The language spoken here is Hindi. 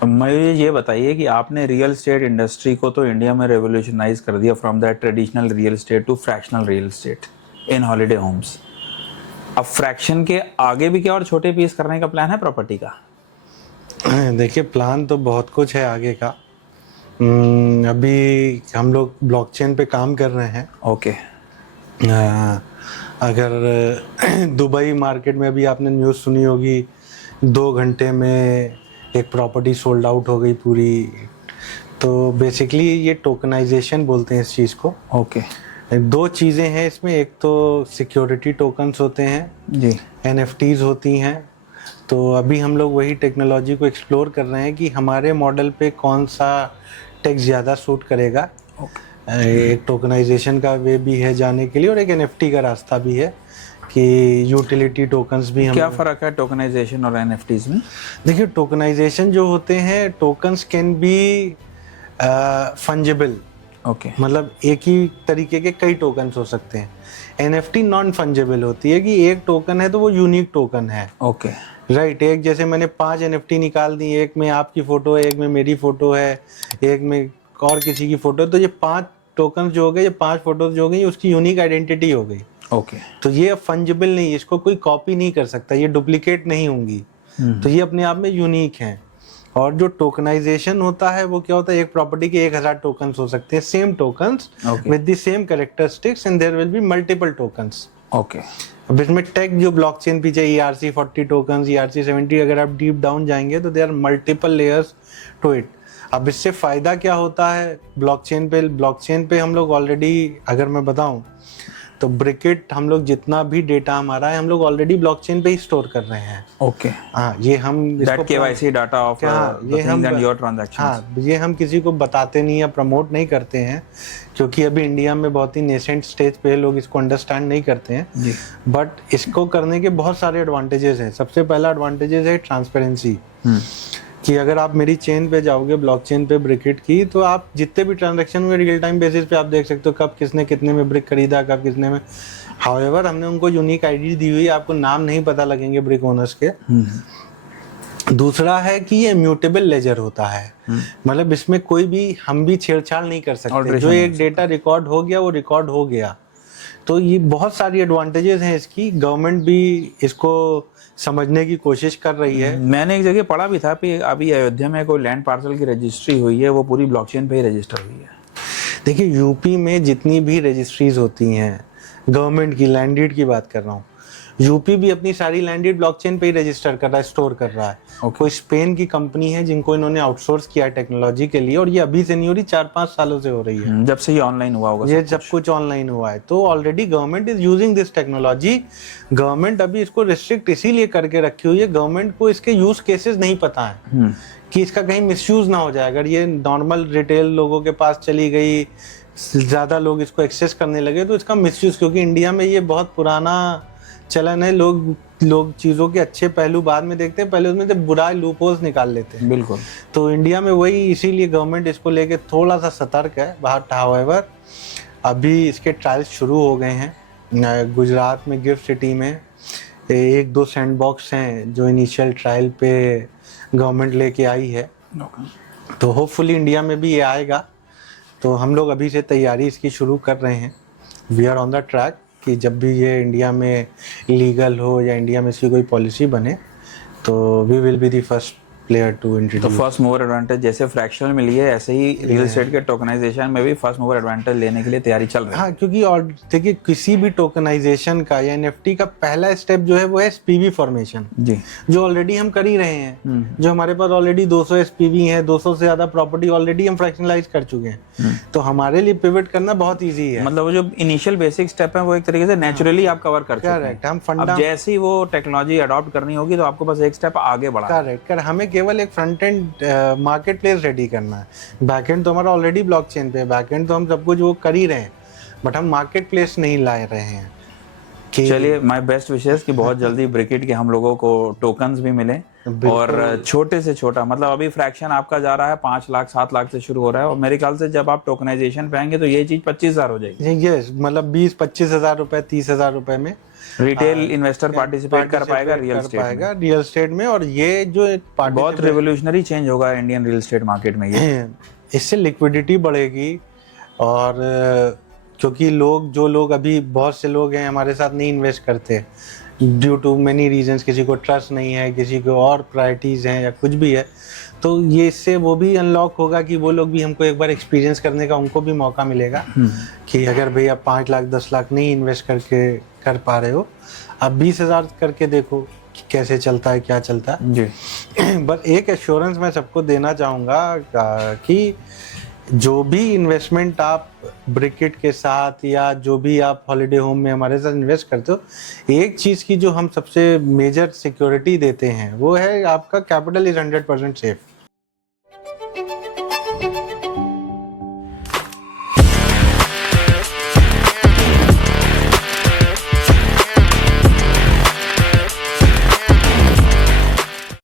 मुझे ये बताइए कि आपने रियल एस्टेट इंडस्ट्री को तो इंडिया में रेवोल्यूशनाइज कर दिया, from that traditional real estate to fractional real estate in holiday homes. अब फ्रैक्शन के आगे भी क्या और छोटे पीस करने का प्लान है प्रॉपर्टी का? देखिए, प्लान तो बहुत कुछ है आगे का। अभी हम लोग ब्लॉकचेन पे काम कर रहे हैं। ओके। अगर दुबई मार्केट में भी आपने न्यूज़ सुनी होगी, 2 घंटे में एक प्रॉपर्टी सोल्ड आउट हो गई पूरी। तो बेसिकली ये टोकनाइजेशन बोलते हैं इस चीज़ को। ओके। 2 चीज़ें हैं इसमें, एक तो सिक्योरिटी टोकन्स होते हैं जी। NFTs होती हैं। तो अभी हम लोग वही टेक्नोलॉजी को एक्सप्लोर कर रहे हैं कि हमारे मॉडल पे कौन सा टेक ज़्यादा सूट करेगा। एक टोकनाइजेशन का वे भी है जाने के लिए, और एक NFT का रास्ता भी है कि यूटिलिटी टोकन्स भी हम। क्या फ़र्क है टोकनाइजेशन और NFTs में? देखिए, टोकनाइजेशन जो होते हैं, tokens can be fungible. Okay. मतलब एक ही तरीके के कई टोकन्स हो सकते हैं। NFT नॉन फंजिबल होती है कि एक टोकन है तो वो यूनिक टोकन है। ओके। राइट। एक जैसे मैंने 5 NFT निकाल दी, एक में आपकी फ़ोटो है, एक में मेरी फ़ोटो है, एक में और किसी की फ़ोटो है, तो ये 5 टोकन जो हो गए, ये 5 फोटोज जो हो गई, उसकी यूनिक आइडेंटिटी हो गई। ओके। तो ये फंजिबल नहीं, इसको कोई कॉपी नहीं कर सकता, ये डुप्लीकेट नहीं होंगी। तो ये अपने आप में यूनिक हैं। और जो टोकनाइजेशन होता है वो क्या होता है, एक प्रॉपर्टी के 1000 टोकन्स हो सकते हैं, same tokens with the same characteristics, and there will be multiple tokens. Okay. अब इसमें टेक जो ब्लॉकचेन पीछे ERC40 टोकन्स, ERC70, अगर आप डीप डाउन जाएंगे तो there are multiple layers to it. अब इससे फ़ायदा क्या होता है ब्लॉकचेन पे हम लोग ऑलरेडी, अगर मैं बताऊं तो ब्रिकेट, हम लोग जितना भी डेटा हमारा है हम लोग ऑलरेडी ब्लॉकचेन पे ही स्टोर कर रहे हैं। ओके। हाँ, ये हम that KYC data of the things and your transactions. हाँ, ये हम किसी को बताते नहीं या प्रमोट नहीं करते हैं, क्योंकि अभी इंडिया में बहुत ही नेसेंट स्टेज पे लोग इसको अंडरस्टैंड नहीं करते हैं जी। बट इसको करने के बहुत सारे एडवांटेजेस हैं। सबसे पहला एडवांटेजेस है ट्रांसपेरेंसी, कि अगर आप मेरी चेन पे जाओगे, ब्लॉकचेन पे ब्रिकेट की, तो आप जितने भी ट्रांजैक्शन में रियल टाइम बेसिस पे आप देख सकते हो कब किसने कितने में ब्रिक खरीदा, कब किसने में। हाउएवर हमने उनको यूनिक आईडी दी हुई है, आपको नाम नहीं पता लगेंगे ब्रिक ओनर्स के। दूसरा है कि ये इम्यूटेबल लेजर होता है, मतलब इसमें कोई भी हम भी छेड़छाड़ नहीं कर सकते। जो एक डेटा रिकॉर्ड हो गया वो रिकॉर्ड हो गया। तो ये बहुत सारी एडवांटेजेस हैं इसकी। गवर्नमेंट भी इसको समझने की कोशिश कर रही है। मैंने एक जगह पढ़ा भी था कि अभी अयोध्या में कोई लैंड पार्सल की रजिस्ट्री हुई है, वो पूरी ब्लॉकचेन पे ही रजिस्टर हुई है। देखिए, यूपी में जितनी भी रजिस्ट्रीज होती हैं गवर्नमेंट की, लैंड डीड की बात कर रहा हूँ, यूपी भी अपनी सारी लैंड डीड ब्लॉकचेन पे ही रजिस्टर कर रहा है, स्टोर कर रहा है। कोई स्पेन की कंपनी है जिनको इन्होंने आउटसोर्स किया है टेक्नोलॉजी के लिए, और ये अभी से नहीं हो रही, 4-5 सालों से हो रही है। जब से ये ऑनलाइन हुआ होगा, ये जब कुछ ऑनलाइन हुआ है, तो already government is using this technology. Government अभी इसको रिस्ट्रिक्ट इसीलिए करके रखी हुई है, गवर्नमेंट को इसके यूज केसेस नहीं पता है कि इसका कहीं मिसयूज ना हो जाए। अगर ये नॉर्मल रिटेल लोगों के पास चली गई, ज्यादा लोग इसको एक्सेस करने लगे, तो इसका मिसयूज, क्योंकि इंडिया में ये बहुत पुराना चलन है, लोग चीज़ों के अच्छे पहलू बाद में देखते हैं, पहले उसमें से बुरा लूपहोल्स निकाल लेते हैं। बिल्कुल। तो इंडिया में वही, इसीलिए गवर्नमेंट इसको लेके थोड़ा सा सतर्क है। बट हाउएवर अभी इसके ट्रायल्स शुरू हो गए हैं। गुजरात में गिफ्ट सिटी में 1-2 सैंडबॉक्स हैं जो इनिशियल ट्रायल पे गवर्नमेंट लेके आई है। तो होपफुली इंडिया में भी ये आएगा। तो हम लोग अभी से तैयारी इसकी शुरू कर रहे हैं। We are on the track कि जब भी ये इंडिया में लीगल हो या इंडिया में इसकी कोई पॉलिसी बने, तो we will be the first player to introduce. तो फर्स्ट मूवर एडवांटेज जैसे फ्रैक्शनल में लिए, ऐसे ही रियल एस्टेट के टोकनाइजेशन में भी फर्स्ट मूवर एडवांटेज लेने के लिए तैयारी चल रही है। हाँ, क्योंकि और देखिए, किसी भी टोकनाइजेशन का या NFT का पहला स्टेप जो है वो है SPV फॉर्मेशन, जी, जो ऑलरेडी हम कर ही रहे हैं। जो हमारे पास ऑलरेडी 200 SPV है, 200 से ज्यादा प्रॉपर्टी ऑलरेडी हम फ्रैक्शनलाइज कर चुके हैं। तो हमारे लिए पिवट करना बहुत ईजी है। मतलब वो जो इनिशियल बेसिक स्टेप है वो एक तरीके से नेचुरली आप कवर कर चुके हैं। करेक्ट। हम अब जैसे ही वो टेक्नोलॉजी अडॉप्ट करनी होगी तो आपको बस एक स्टेप आगे बढ़ा। करेक्ट। हमें केवल एक front end market place ready करना है। बैकएंड तो हमारा ऑलरेडी ब्लॉकचेन पे है, बैकएंड तो हम सब कुछ वो कर ही रहे हैं, बट हम मार्केट प्लेस नहीं ला रहे हैं। चलिए, माय बेस्ट विशेस कि बहुत जल्दी ब्रिकेट के हम लोगों को टोकन्स भी मिले बिल्कुल। और छोटे से छोटा मतलब अभी फ्रैक्शन आपका जा रहा है 5 लाख 7 लाख से शुरू हो रहा है, और मेरे ख्याल से जब आप टोकनाइजेशन पे आएंगे तो ये चीज 25,000 हो जाएगी। यस, मतलब 20-25 हजार रुपए, 30 हजार रुपए में रिटेल इन्वेस्टर पार्टिसिपेट कर पाएगा रियल स्टेट में। रियल स्टेट में। और ये जो बहुत रिवोल्यूशनरी चेंज होगा इंडियन रियल एस्टेट मार्केट में ये। इससे लिक्विडिटी बढ़ेगी। और क्योंकि जो लोग अभी बहुत से लोग हैं हमारे साथ नहीं इन्वेस्ट करते ड्यू टू मेनी रीजंस, किसी को ट्रस्ट नहीं है, किसी को और प्रायोरिटीज हैं या कुछ भी है, तो ये इससे वो भी अनलॉक होगा कि वो लोग भी हमको एक बार एक्सपीरियंस करने का उनको भी मौका मिलेगा कि अगर भैया 5 लाख 10 लाख नहीं इन्वेस्ट करके कर पा रहे हो, अब 20,000 करके देखो कि कैसे चलता है, क्या चलता है जी। बस एक एश्योरेंस मैं सबको देना चाहूँगा कि जो भी इन्वेस्टमेंट आप ब्रिकेट के साथ या जो भी आप हॉलिडे होम में हमारे साथ इन्वेस्ट करते हो, एक चीज़ की जो हम सबसे मेजर सिक्योरिटी देते हैं वो है आपका कैपिटल इज 100% सेफ।